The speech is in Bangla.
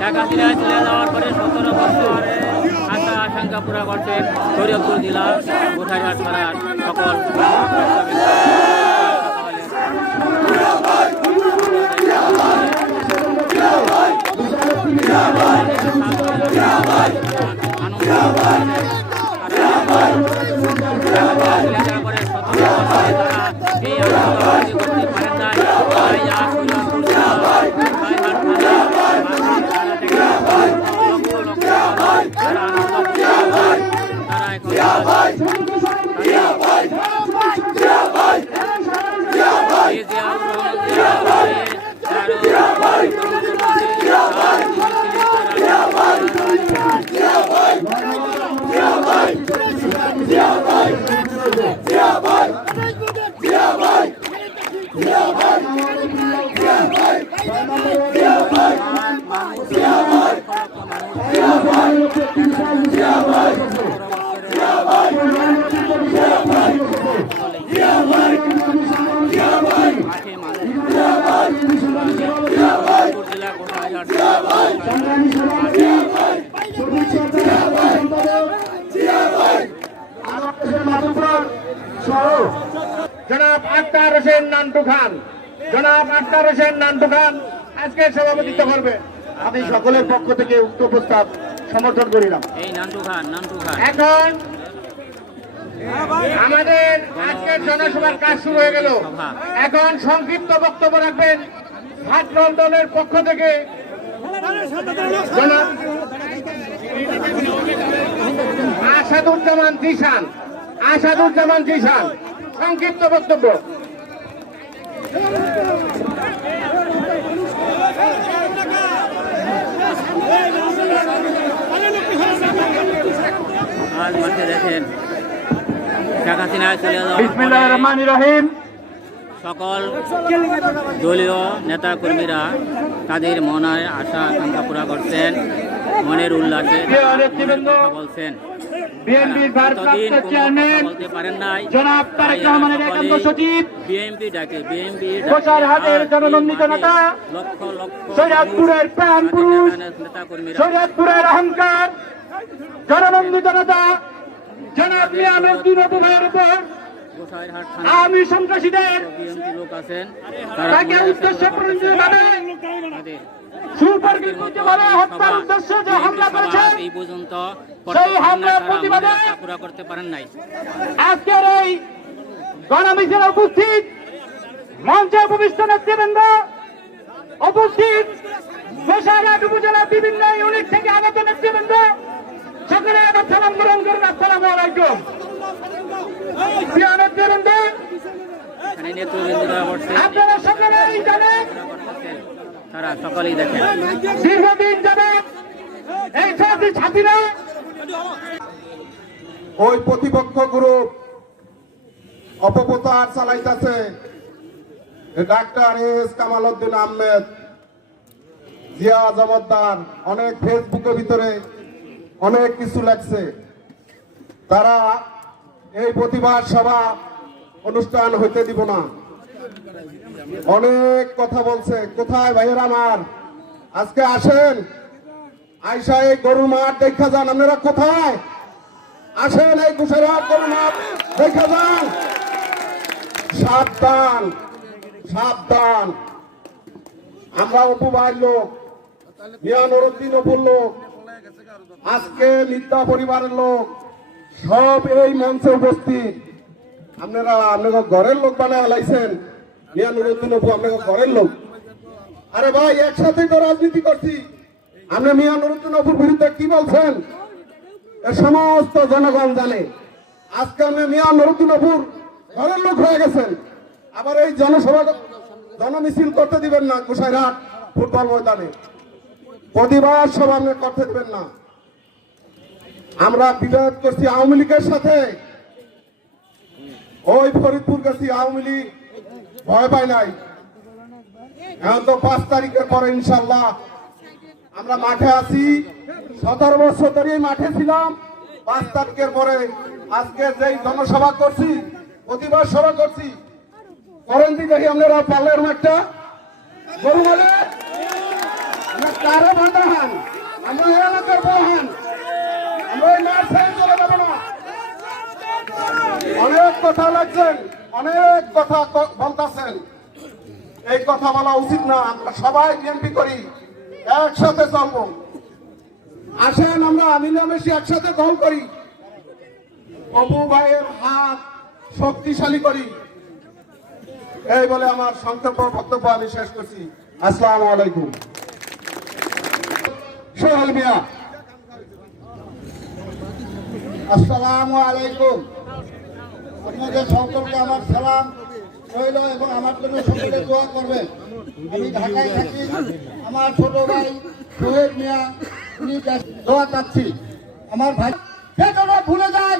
ঢাকা জেলায় যাওয়ার পরে সতেরো বছরে আশা আশঙ্কা পুরা করছেন শরীয়তপুর জেলা কোঠাঘাট থানার সকল জনাব আক্তার হোসেন নান্টু খান। জনাব আক্তার হোসেন নান্টু খান আজকে সভাপতিত্ব করবে। আমি সকলের পক্ষ থেকে উক্ত প্রস্তাব সমর্থন করিলাম। এখন আমাদের আজকের জনসভার কাজ শুরু হয়ে গেল। এখন সংক্ষিপ্ত বক্তব্য রাখবেন। ছাত্র দলের পক্ষ থেকে আসাদুজ্জামান জিশান আসাদুজ্জামান জিশান সংক্ষিপ্ত বক্তব্য। আজ মাঠে দেখেন ঢাকা সিনায় চলে রহিম। সকল দলীয় নেতা কর্মীরা তাদের মনের আশা আকাঙ্ক্ষা পুরা করছেন মনের উল্লাসে বলছেন। বলতে পারেন নাই। বিএমপি ডাকে বিএমপি জননন্দিত নেতা, লক্ষ লক্ষ অহংকার জননন্দিত জনাব মিয়ানুদ্দিন অপু ভাইয়ের উপর আওয়ামী সন্ত্রাসীদের তাকে উদ্দেশ্য প্রণোদিতভাবে হত্যার উদ্দেশ্যে যে হামলা করেছে এই পর্যন্ত সেই হামলার প্রতিবাদে পুরা করতে পারেন নাই। আজকের এই গণমিছিলে উপস্থিত মঞ্চে উপবিষ্ট নেতৃবৃন্দ উপস্থিত গোসাইঘাট উপজেলার বিভিন্ন ইউনিট থেকে আগত নেতৃবৃন্দ সকলে আমার সালাম গ্রহণ করুন আসসালামু আলাইকুম। আপনারা সকলেই জানেন তারা সকলেই দেখেন। দীর্ঘদিন এই সাথী ওই প্রতিপক্ষ গ্রুপ অপপ্রচার চালাইতেছে। ডাক্তার এস কামাল উদ্দিন আহমেদ জিয়া জমদ্দার অনেক ফেসবুকের ভিতরে অনেক কিছু লেখছে। তারা এই প্রতিবাদ সভা অনুষ্ঠান হইতে দিব না। অনেক কথা বলছে। কোথায় ভাইয়ের আমার? আজকে আসেন। আইসা এই গরু মাঠ দেখা যান। আপনারা কোথায়? আসেন এই কুশেরহাট গরু মাঠ দেখা যান। সাবধান সাবধান। আমরা উপবার লোক মিয়া নুরুদ্দিন অপুর লোক, আজকে মিথ্যা পরিবারের লোক সব এই মঞ্চে উপস্থিত। আপনারা আপনাকে ঘরের লোক বানায় হালাইছেন মিয়া নুরুদ্দিন অপু আপনাকে ঘরের লোক। আরে ভাই একসাথেই তো রাজনীতি করছি। আপনি মিয়া নুরুদ্দিন অপুর বিরুদ্ধে কি বলছেন? সমস্ত জনগণ জানে। আজকে আপনি মিয়া নুরুদ্দিন অপুর ঘরের লোক হয়ে গেছেন। আবার এই জনসভা জনমিছিল করতে দিবেন না গোসাইরহাট ফুটবল ময়দানে। প্রতিবাদ সভা করতে দিবেন না। আমরা বিরোধ করছি আওয়ামী লীগের সাথে। ওই ফরিদপুর গেছি আওয়ামী লীগ। ভয় পায় নাই। এখন তো পাঁচ তারিখের পরে ইনশাল্লাহ আমরা মাঠে আছি। সতেরো বছর ধরে মাঠে ছিলাম। পাঁচ তারিখের পরে আজকে যেই জনসভা করছি প্রতিবার সভা করছি, করেন দিকে আপনারা পালের মাঠটা। গরু আমরা কারও বাঁধা হন? আমরা এলাকার বহান আমরা এই মাঠ ছেড়ে চলে যাব না অনেক কথা লাগছেন, অনেক কথা বলতাছেন। এই কথা বলা উচিত না, আমরা সবাই বিএনপি করি, একসাথে চলবো। আসেন, আমরা মিলামেশি একসাথে দল করি। অপু ভাইয়ের হাত শক্তিশালী করি। এই বলে আমার সংক্ষেপ বক্তব্য আমি শেষ করছি। আসসালামু আলাইকুম। সোহেল মিয়া। আসসালামু আলাইকুম। আপনাদের সকলকে আমার সালাম, রইল এবং আমার জন্য সকলে দোয়া করবেন। আমি ঢাকায় থাকি, আমার ছোট ভাই সোহেব মিয়া, উনি দোয়া চাচ্ছি। আমার ভাই সে ভুলে যায়